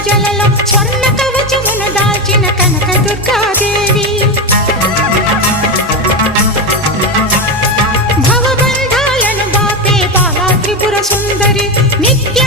పూజలలో స్వర్ణ కవచమును దాల్చిన కనక దుర్గాదేవి భవబంధాలను బాపే బాలా త్రిపుర సుందరి నిత్య